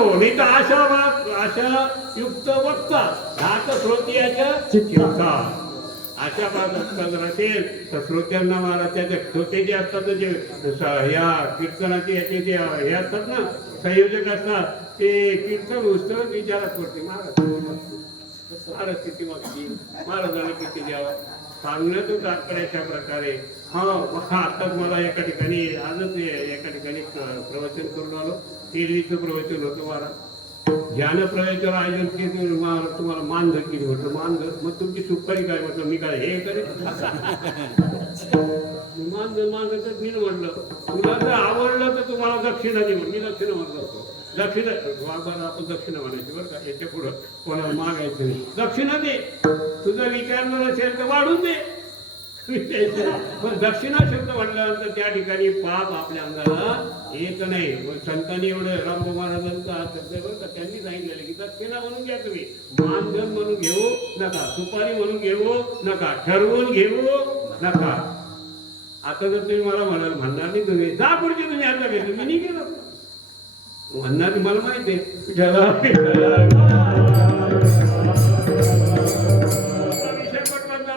नको, नाही तर आशा युक्त वक्ता ह्यात श्रोत्याच्या चित्ता. अशा वक्ता जर असेल तर श्रोत्यांना महाराज त्याचे श्रोते जे असतात जे ह्या कीर्तनाचे याचे जे हे असतात ना संयोजक असतात ते कीर्तन उस्तव विचारात पडते. महाराज किती मागती, महाराजांना किती द्यावा सांगण्याचं तात्पर्याच्या प्रकारे. आताच मला एका ठिकाणी आजच एका ठिकाणी प्रवचन करून आलो. केळीचं प्रवचन होतं महाराज. ज्ञान प्रवचन आयोजन केलं महाराज, तुम्हाला मान धरली म्हटलं. मान धर मग तुमची सुपारी काय म्हटलं. मी काय हे करेन मान तर मी म्हटलं तुला जर आवडलं तर तुम्हाला दक्षिणा दे. मी दक्षिणा म्हणलं होतो. दक्षिणा वाघाला आपण दक्षिणा म्हणायची बरं का. याच्या पुढं कोणाला मागायचं नाही. दक्षिणा दे. तुझा विचार नसेल तर वाढून दे. पण दक्षिणा शब्द म्हटल्यानंतर त्या ठिकाणी पाप आपल्या अंगाला येत नाही. संतांनी एवढं रामभाऊ महाराजांचा शब्द बरं का त्यांनी सांगितलेलं की दक्षिणा म्हणून घ्या तुम्ही. मानधन म्हणून घेऊ नका, सुपारी म्हणून घेऊ नका, ठरवून घेऊ नका. आता जर तुम्ही मला म्हणणार नाही तुम्ही जा पुढची तुम्ही आता घेतली मी नाही गेलो म्हणणार. मला माहिती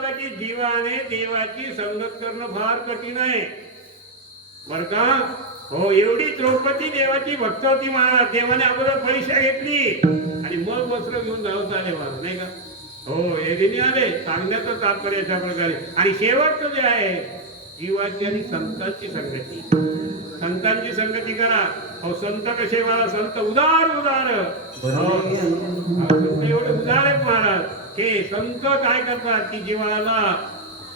की जीवाने देवाची संगत करणं फार कठीण आहे बर का. हो एवढी द्रौपदी देवाची भक्त होती महाराज. देवाने अगोदर परीक्षा घेतली आणि मग वस्त्र घेऊन धावत आले महाराज नाही का. हो एरिनी आले सांगण्याचं तात्पर्य अशा प्रकारे. आणि शेवटचं जे आहे जीवाची आणि संतांची संगती. संतांची संगती करा. हो संत कसे मला संत उदार एवढे उदार आहेत महाराज. हे संत काय करतात की जीवाला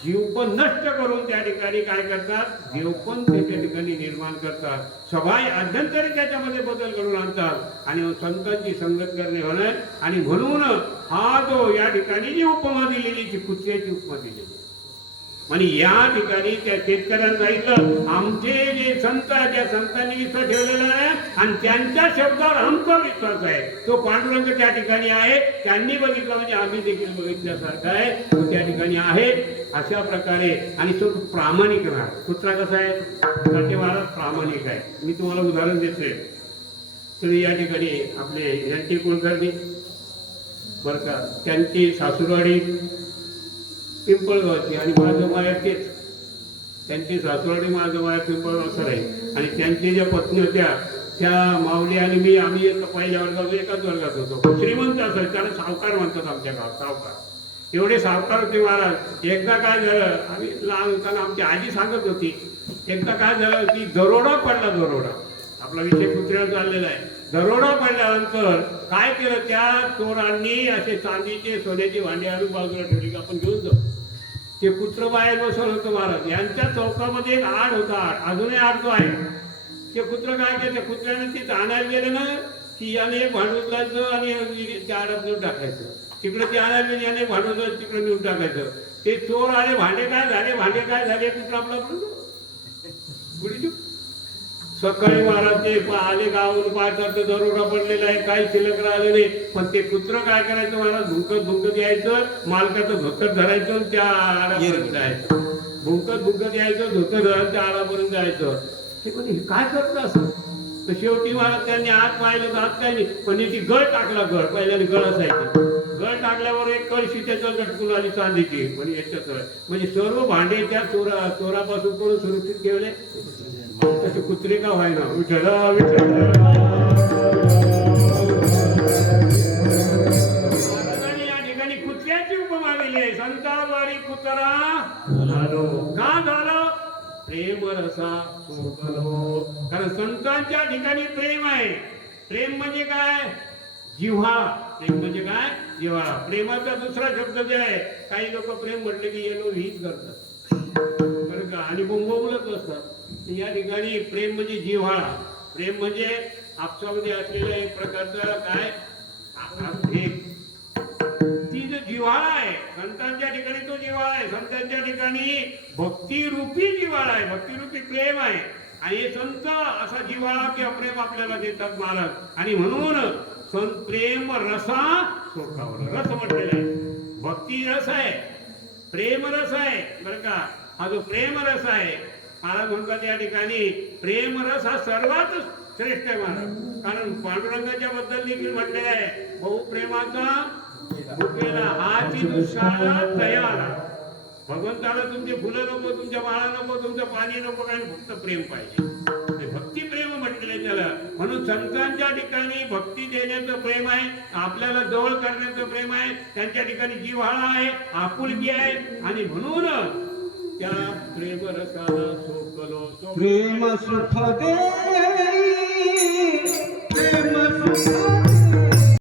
जीवपण नष्ट करून त्या ठिकाणी काय करतात देवपण त्या ठिकाणी निर्माण करतात. सभाय अध्यंतरी त्याच्यामध्ये बदल घडून आणतात आणि संतांची संगत करणे होणार. आणि म्हणून हा जो या ठिकाणी जी उपमा दिलेली ती कुत्र्याची उपमा दिलेली. म्हणजे या ठिकाणी त्या शेतकऱ्यांना सांगितलं आमचे जे संत त्या संतांनी विश्वास ठेवलेला आहे आणि त्यांच्या शब्दावर आमचा विश्वास आहे. तो पांडुरंग त्या ठिकाणी आहे. त्यांनी बघितलं म्हणजे आम्ही देखील बघितल्यासारखं आहे. तो त्या ठिकाणी आहे अशा प्रकारे. आणि तो प्रामाणिक राहणार. कुत्रा कसा आहे सत्य महाराज प्रामाणिक आहे. मी तुम्हाला उदाहरण देतोय. तुम्ही या ठिकाणी आपले यांची कुलकर्णी बरं का त्यांची सासूरवाडी पिंपळगावची आणि माझं माया तेच. त्यांची सासूरवाडी माझं माया पिंपळगाव सर आहे. आणि त्यांची ज्या पत्नी होत्या त्या माऊली आणि मी आम्ही पहिल्या वर्गात एकाच वर्गात होतो. श्रीमंत असायचं त्याला सावकार म्हणतात आमच्या गावात. सावकार एवढे सावकार होते महाराज. एकदा काय झालं आम्ही लहान होताना आमची आजी सांगत होती. एकदा काय झालं की दरोडा पडला. दरोडा आपला विषय कुत्र्यावर चाललेला आहे. दरोडा पडल्यानंतर काय केलं त्या चोरांनी असे चांदीचे सोन्याची भांडी आणून बाजूला ठेवली की आपण घेऊन जाऊ. ते कुत्र बाहेर बसवलं होतं महाराज. यांच्या चौकामध्ये एक आड होता. अजूनही आड तो आहे. ते कुत्र काय केलं त्या कुत्र्याने तिथं आणायला गेलं ना की याने एक भांडून उचलायचं आणि त्या आडात नेऊन टाकायचं. तिकडे ते आणायला गेले याने भांडून तिकडे नेऊन टाकायचं. ते चोर आले भांडे काय झाले कुत्र आपला गुढी. सकाळी महाराज ते आले गावावरून पाहतात तर दरोडा पडलेला आहे. काही शिल्लक राहिले नाही. पण ते कुत्र काय करायचं महाराज भुंकत यायचं. मालकाचं धोतर धरायचं त्या आडापर्यंत जायचं. भुंकत यायचं धोतर धरायचं त्या आडापर्यंत जायचं. ते पण काय करत असं. तर शेवटी महाराज त्यांनी आत पाहिलं तर आत काय नाही. पण ती गळ टाकला. गळ पहिल्याने गळ असायची. गळ टाकल्यावर एक कळशी त्याच्यावर लटकून आली चांदीची. पण याच्यात म्हणजे सर्व भांडे त्या चोरापासून करून सुरक्षित ठेवले. तसे कुत्रे का व्हायना. विठ्ठला विठ्ठला या ठिकाणी कुत्र्याची उपमा दिली आहे. संताद्वारी कुत्रा का झालं प्रेम रसा सुखलो. कारण संतांच्या ठिकाणी प्रेम आहे. प्रेम म्हणजे काय जिव्हाळा. प्रेम म्हणजे काय जिव्हाळा. प्रेमाचा दुसरा शब्द जे आहे काही लोक प्रेम म्हटले की येलो हीच करतात बरं का आणि बोंबवलत असतात. या ठिकाणी प्रेम म्हणजे जिव्हाळा. प्रेम म्हणजे आपसामध्ये असलेला एक प्रकारचा काय ती जो जिव्हाळा आहे संतांच्या ठिकाणी तो जिव्हाळा आहे. संतांच्या ठिकाणी भक्तिरूपी जिव्हाळा आहे. भक्तिरूपी प्रेम आहे. आणि हे संत असा जिव्हाळा किंवा प्रेम आपल्याला देतात महाराज. आणि म्हणून प्रेम रसा सोखावर रस म्हटलेला आहे. भक्ती रस आहे प्रेम रस आहे बरं का. हा जो प्रेम रस आहे महाराज म्हणतात या ठिकाणी प्रेम रस हा सर्वात श्रेष्ठ आहे महाराज. कारण पांडुरंगाच्या बद्दल देखील म्हटलेलं आहे, बहुप्रेमाचा भुकेला हाची दुष्काळाला तयार. भगवंताला तुमची फुलं नको, तुमच्या माळा नको, तुमचं पाणी नको, काही फक्त प्रेम पाहिजे. भक्ती प्रेम म्हटलेलं आहे त्याला. म्हणून संतांच्या ठिकाणी भक्ती देण्याचं प्रेम आहे, आपल्याला जवळ करण्याचं प्रेम आहे, त्यांच्या ठिकाणी जिव्हाळा आहे, आपुलकी आहे. आणि म्हणून त्या प्रेम रसाला सोकलो प्रेम सुख दे